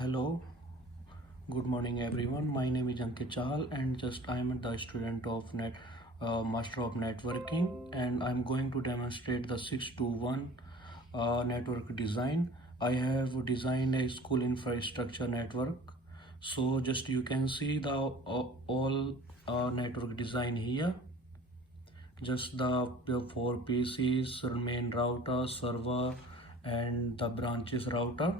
Hello, good morning everyone. My name is Ankit Chahal and just I am the student of Master of Networking, and I'm going to demonstrate the 621 network design. I have designed a school infrastructure network. So just you can see the all network design here. Just the four PCs, main router, server, and the branches router.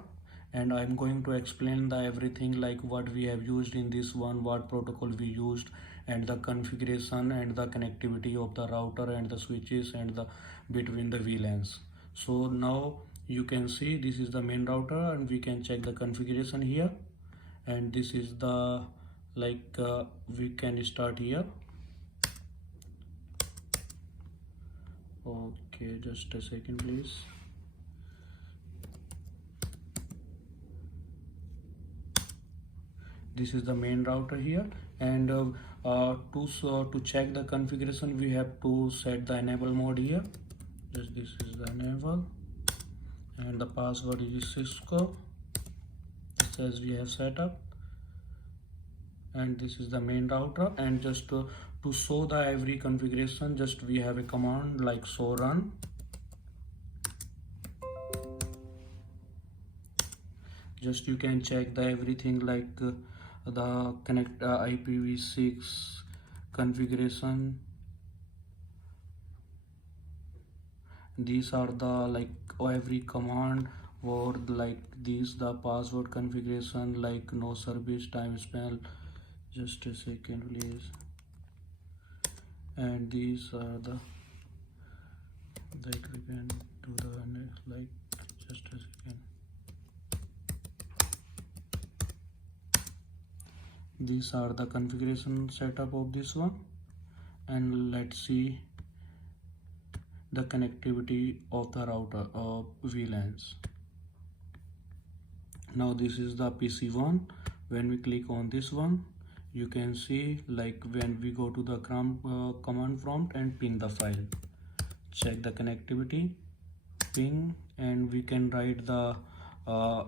And I'm going to explain the everything like what we have used in this one, what protocol we used, and the configuration and the connectivity of the router and the switches and the between the VLANs. So now you can see this is the main router, and we can check the configuration here. And this is the we can start here. Okay, just a second please. This is the main router here, and to check the configuration we have to set the enable mode here. Just this is the enable, and the password is Cisco. It says we have set up, and this is the main router. And just to show the every configuration, just we have a command like show run. Just you can check the everything like the connect IPv6 configuration. These are the every command or like these the password configuration like no service time span. Just a second please. And these are the like we can do the like just a second. These are the configuration setup of this one, and let's see the connectivity of the router of VLANs. Now this is the PC1. When we click on this one, you can see like when we go to the command prompt and pin the file, check the connectivity, ping, and we can write the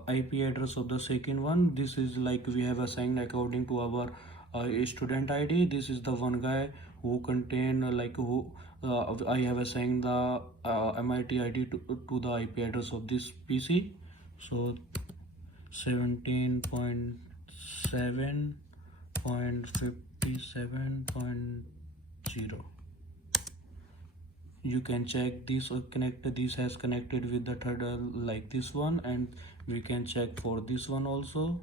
IP address of the second one. This is like we have assigned according to our student ID. This is the one guy who contain I have assigned the MIT ID to the IP address of this PC. So 17.7.57.0. You can check this or connect. This has connected with the third like this one, and we can check for this one also.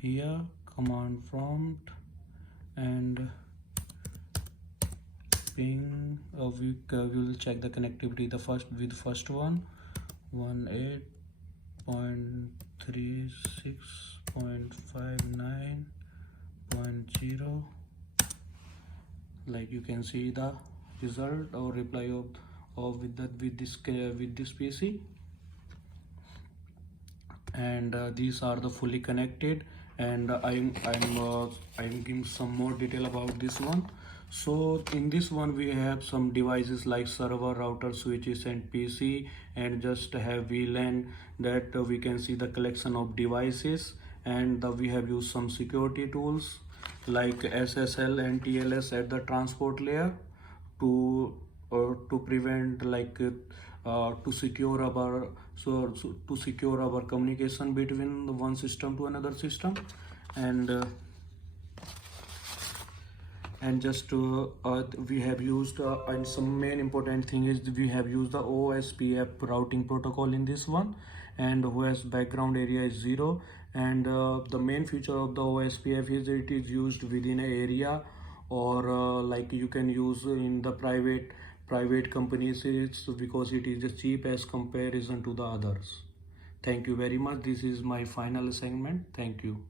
Here command prompt and ping. We will check the connectivity the first one 18.36.59.0. like you can see the result or reply of with this PC. And these are the fully connected, and I'm giving some more detail about this one. So in this one we have some devices like server, router, switches, and PC, and just have VLAN that we can see the collection of devices. And we have used some security tools like SSL and TLS at the transport layer to prevent to secure our to secure our communication between the one system to another system. And just we have used and some main important thing is we have used the OSPF routing protocol in this one, and whose background area is 0. And the main feature of the OSPF is it is used within an area, or like you can use in the private companies. It's because it is cheap as comparison to the others. Thank you very much. This is my final assignment. Thank you.